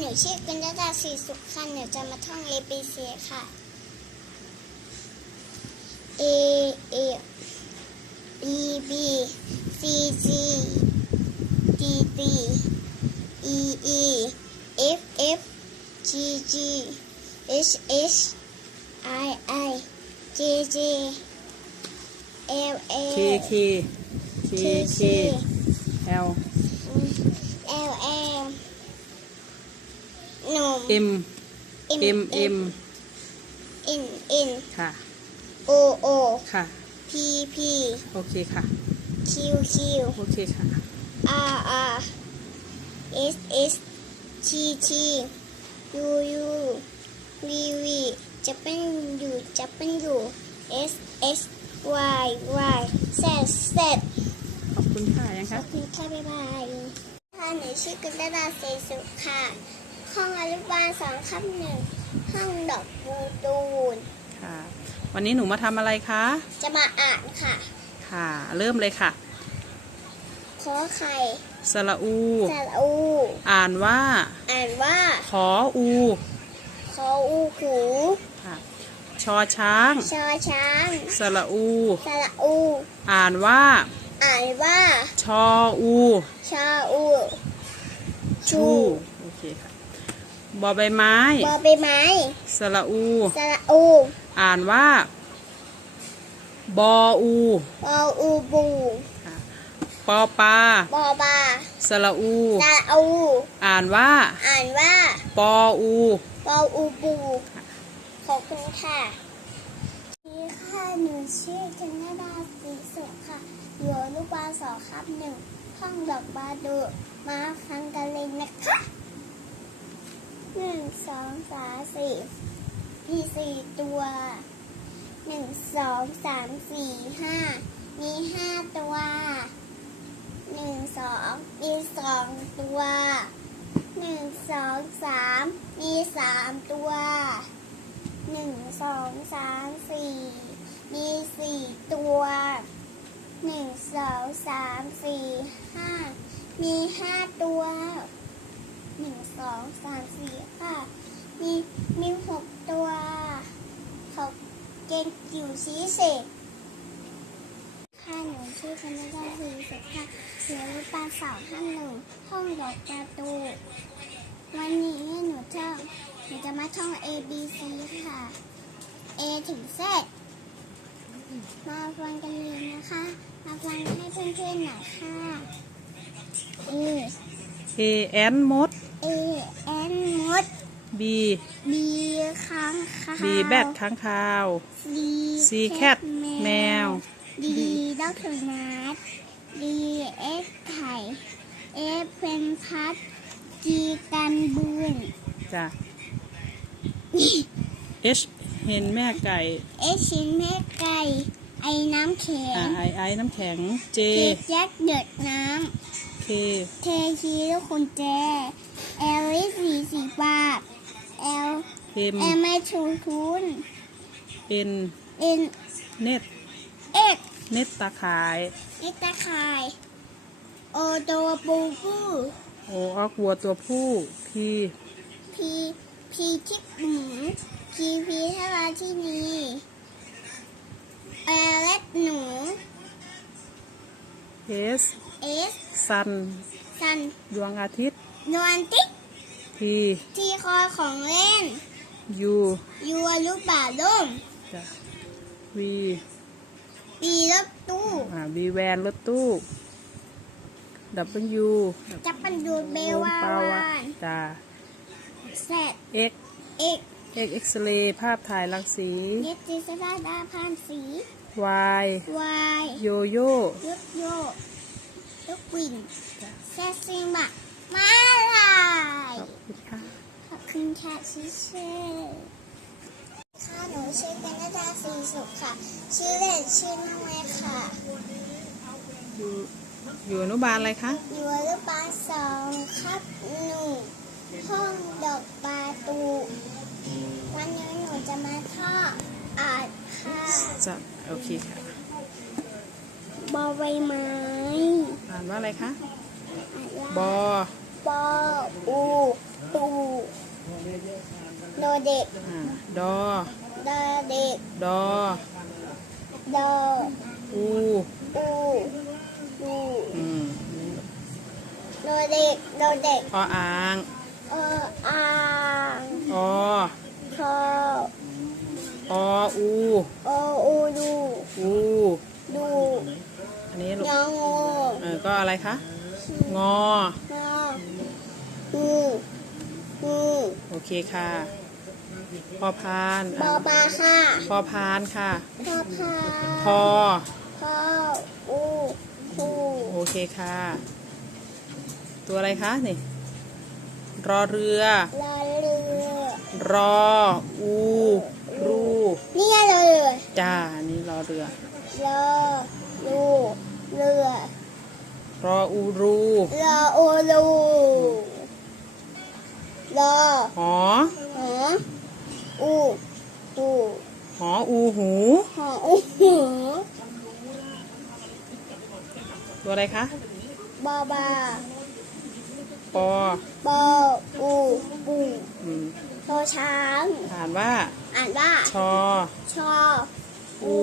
หนูชื่อกุญญดาศรีสุขค่ะหนูจะมาท่อง A B C ค่ะ A A B B C G D D E E F F G G H H I I J J L A K K K K L L L หนุ่ม M M M N N ค่ะ O O ค่ะ P P โอเคค่ะ Q Q โอเคค่ะ R R S S T T U U V V จะเป็นอยู่จะเป็นอยู่ S S Y Y Z Z ขอบคุณค่ะยังขอคะบคุณค่ะบ๊ายบายค่ะหนูชื่อกุณดาดาเซสุค่ะ ห้องอนุบาลสองทับหนึ่งห้องดอกบูตูนค่ะ วันนี้หนูมาทำอะไรคะ จะมาอ่านค่ะ ค่ะ เริ่มเลยค่ะ ขอไข่สระอู สระอู อ่านว่า อ่านว่า ขออู ขออูหูค่ะ ชอช้าง ชอช้าง สระอู สระอู อ่านว่า อ่านว่า ชออูชาอู ชู โอเคค่ะ บอใบไม้ บอใบไม้ สระอู สระอู อ่านว่า บออู บออูบูค่ะปอปลาบอบาสระอู สระอู อ่านว่า อ่านว่า ปออูบออูบู ขอบคุณค่ะนี่ค่ะหนูชื่อจันทดาศรีสุขค่ะ อยู่อนุบาลสองครับหนึ่งห้องดอกบาดู มาฟังกันเลยนะคะ หนึ่งสองสามสี่มีสี่ตัวหนึ่งสองสามสี่ห้ามีห้าตัวหนึ่งสองมีสองตัวหนึ่งสองสามมีสามตัวหนึ่งสองสามสี่มีสี่ตัวหนึ่งสองสามสี่ห้ามีห้าตัว หนึ่งสองสามสี่ห้ามีมีหกตัวเขาเก่งจิ๋วสีเสกค่ะหนูชื่อคณะดาสีสุขค่ะเรียรู้ปลาสาวห้าหนึ่งห้องดอกประตู วันนี้หนูจะหนูจะมาท่อง A B C ค่ะ A ถึง Z มาฟังกันเลยนะคะ มาฟังให้เพื่อนๆหน่อยค่ะ A A N มด A N มด B B ค้างคาว B แบดค้างคาว C C cat แมว D ด็อกเตอร์นัท D X ไข่ F เป็นพัด G กันบืนจ้ะ H เห็นแม่ไก่เอชิ้นแม่ไก่ ไอ้น้ำแข็อ่างไอไอน้ำแข็ง J เจ็ดแจ็คเดือดน้ K ำเทชีลูกคุณแจเอลลิสีสีบาทเอล M เอลไม่ชูทุน N เอ็นเน็ตเอ็กเน็ตตาข่ายเอ็กตาคาย โอตัวปูปูโอออกวัวตัวผู้ P พีพีที่หมูพีพีทาราที่นี่เอลเล็ดหนู S เอสซัน ซันดวงอาทิตย์ นวลติ๊ก P ที่คอของเล่น U ยัวลูกป่าล่มจ้ะ V ปีรถตู้อ่า B แวนรถตู้ W จับปันดูเบลวาปาวานจ้าแซด X เอก X เอ็กซเรย์ภาพถ่ายรังสีเยติสดาดาพานสี Y วายโยโย่ยกโย ยกวินแซดซิมะมาลายขอบคุณค่ะขอบคุณค่ะชิเช่ค่ะหนูชื่อเป็นนาดาสีสุขค่ะ ชื่อเล่นชื่อน้องเมย์ค่ะ อยู่อยู่อนุบาลอะไรคะอยู่อนุบาลสองครับหนึ่งห้องดอกปลาตู วันนี้หนูจะมาท่องอ่านค่ะจะโอเคค่ะบอใบไม้อ่านว่าอะไรคะอ่านว่าบอบออูตูเด็กอ่าดอดอเด็กดอดออูอูดูอืมดอเด็กดอเด็กออ่างเอออ่าง อ คอ ออู โออูดู อู ดู อันนี้ลูก งองู เออก็อะไร คะงองอ งูงูโอเคค่ะพอพานบออะปลาค่ะพอพานค่ะพอพาพอพออูคูโอเคค่ะ ตัวอะไรคะนี่ รอเรือลาเรือ รอ อู รู นี่ไงเลยจ้าอันนี้รอเรือ รอรูเรือ รออูรูรออูรูรอหอหออูอูหออูหูหออูหูตัวอะไรคะบาบาปอบออูปูอืมโทช้าง อ่านว่า อ่านว่า ชอ ชอ อู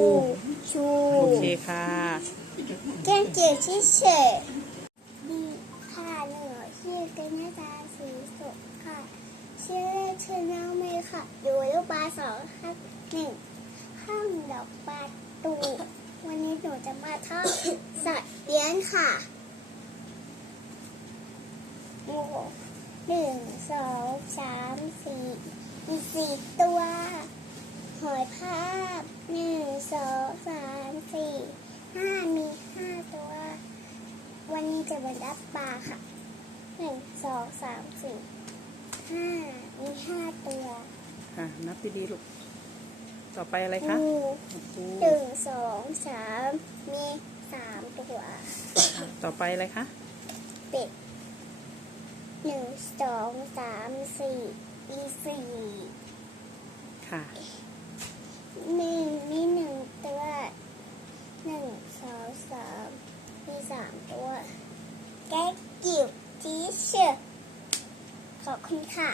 ชู โอเคค่ะ เก่งเก่งที่เฉยดีค่ะหนูชื่อกัญญาตาสีสุขค่ะ ชื่อเล่นชื่อน้องเมย์ค่ะ อยู่ลูกปลาสองห้าหนึ่งห้องดอกปลาตู วันนี้หนูจะมาทอดสัตว์เลี้ยงค่ะโอ้หนึ่งสองสามสี่มีสี่ตัว หอยภาพหนึ่งสองสามสี่ ห้ามีห้าตัว วันนี้จะมารับปลาค่ะหนึ่งสองสามสี่ห้ามีห้าตัวค่ะนับดีๆลูก ต่อไปอะไรคะงูปูหนึ่งสองสามมีสามตัวต่อไปอะไรคะ เป็ดหนึ่งสองสามสี่มีสี่ค่ะหนึ่งมีหนึ่งตัว หนึ่งสองสามมีสามตัวแก๊กจิ๋วทีเชอร์ขอบคุณค่ะ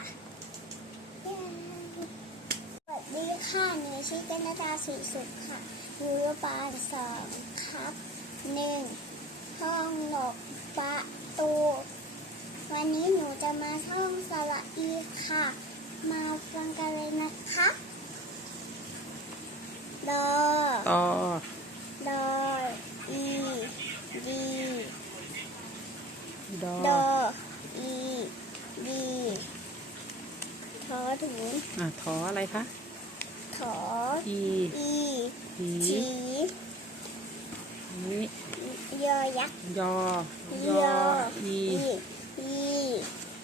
สวัสดีค่ะหนูชื่อกัญญาสีสุขค่ะอยู่โรงพยาบาลสองครับหนึ่งห้องหลบประตู วันนี้หนูจะมาท่องสระอีค่ะ มาฟังกันเลยนะคะดอต่อ ดออีดีดอดออีดีทอถุงอะทออะไรคะถออีอีหีจีนี้ยอยักษ์ยอยออีอี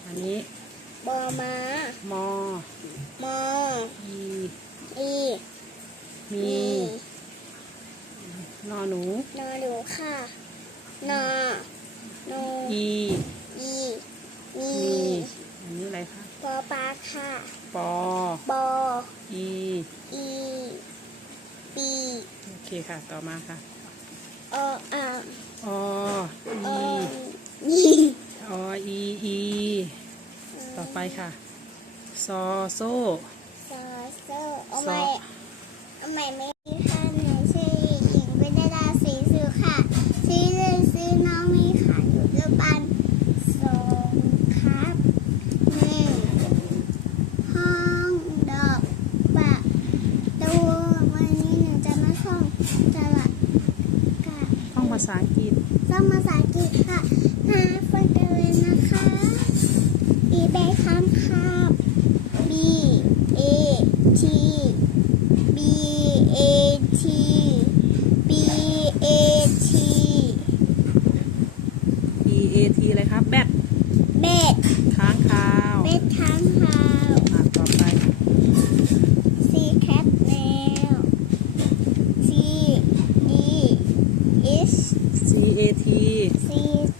อันนี้บอมามอมออีอีมี นอหนูนอดูค่ะนอโนอีอีมีมีอันนี้อะไรคะปอปลาค่ะปอบออีอีปีโอเคค่ะ ต่อมาค่ะออ่างอออีนีออีอีต่อไปค่ะซอโซ่ซอเซอร์เอาซใหอม่เอาใหม่ไม่ดีค่ะหนูชื่อหญิงเบญดาศรีสุขค่ะชื่อเล่นชื่อน้องมีค่ะอยู่เรือปันสองครับหนึ่งห้องดอกปะตูวันนี้หนูจะมาท่องสระกะ ท่อง ภาษาอังกฤษต้องภาษาอังกฤษค่ะหาฟังกันเลยนะคะ ปีเบคำครับ B A T B A T B A T B A T อะไรคะแบท เบ็ด ค้างคาว เบ็ดค้างคาว อะต่อไป C cat แมว C D S C A T C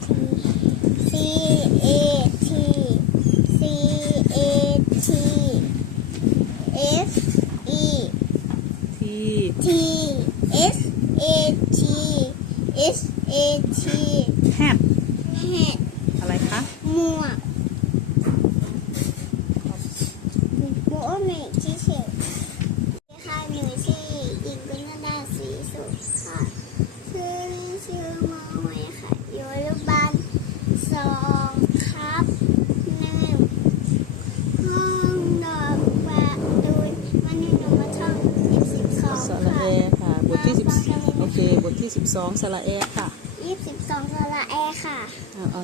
22สระแอค่ะยี่สิบสองสระแอค่ะ เอาเอา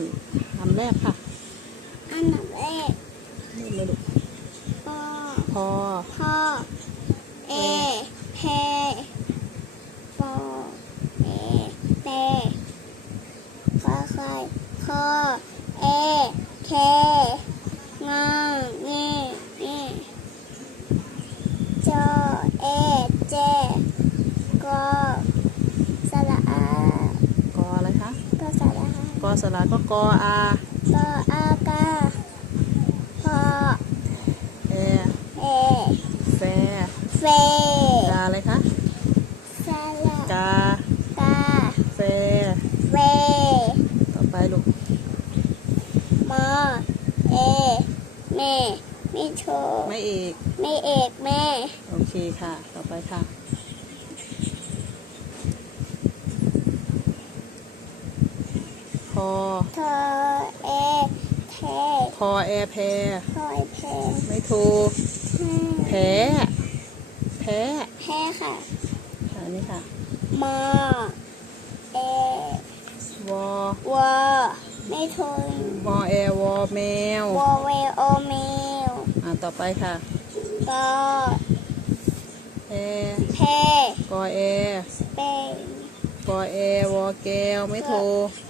คำแรกค่ะอันดับแรกเริ่มเลยลูกปอพ่อเอเพปอเอเปค่อยค่อยพ่อเอเค สระก็กออากออากาพอแอเอแฟเฟกาอะไรคะสระกากาแฟเวต่อไปลูกมอเอแม่ไม่โทรไม่เอกไม่เอกแม่ โอเคค่ะต่อไปค่ะ พอ ทอเอแทพอแอแพรทอยแพไม่โทรแพ้แพ้แพ้ค่ะอันนี้ค่ะมอเอวอวอไม่โทรวอแอวอแมววอเวโอเมลอ่าต่อไปค่ะกอแอแพกอแอ เป กอแอวอแก้วไม่โทร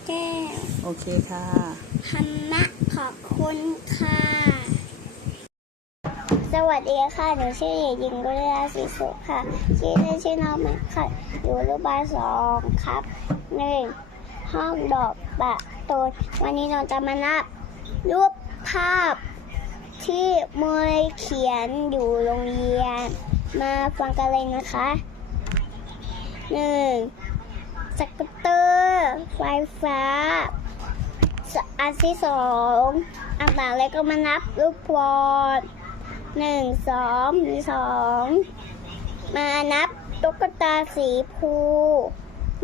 แก้วโอเคค่ะฮันนะขอบคุณค่ะ สวัสดีค่ะ หนูชื่อเด็กหญิงกุลยาศรีสุขค่ะ ชื่อเล่นชื่อน้องแม็กค่ะ อยู่อนุบาลสองครับหนึ่งห้องดอกบะตูนวันนี้เราจะมานับรูปภาพที่มวยเขียนอยู่โรงเรียน มาฟังกันเลยนะคะหนึ่ง สกูตเตอร์ไฟฟ้า อันที่สองอันต่างเลยก็มานับลูกบอลหนึ่งสองมีสองมานับตุ๊กตาสีภู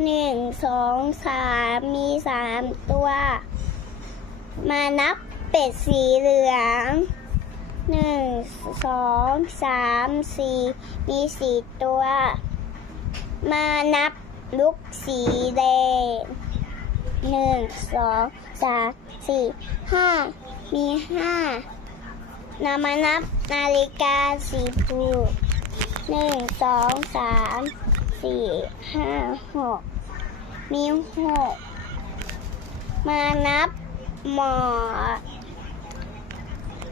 หนึ่งสองสามมีสามตัว มานับเป็ดสีเหลืองหนึ่งสองสามสี่มีสี่ตัว มานับ ลูกสีแดงหนึ่งสองสามสี่ห้ามีห้านำมานับนาฬิกาสีฟูหนึ่งสองสามสี่ห้าหกมีหกมานับหมอน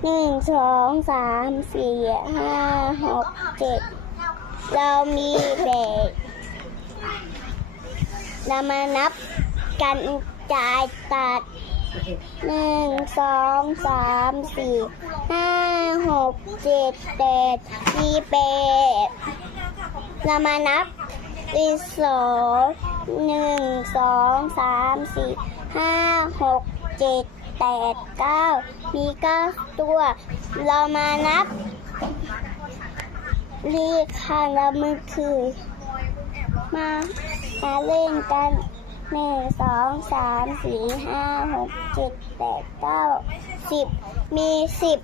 หนึ่งสองสามสี่ห้าหกเจ็ดเรามีเด็ก เรามานับกันจ่ายตัดหนึ่งสองสามสี่ห้าหกเจ็ดแปดสี่แปดเรามานับอีกสองหนึ่งสองสามสี่ห้าหกเจ็ดแปดเก้ามีเก้าตัว เรามานับรีค่ะแล้วมือคือมา มาเล่นกันหนึ่งสองสามสี่ห้าหกเจ็ดแปดเก้าสิบมีสิบ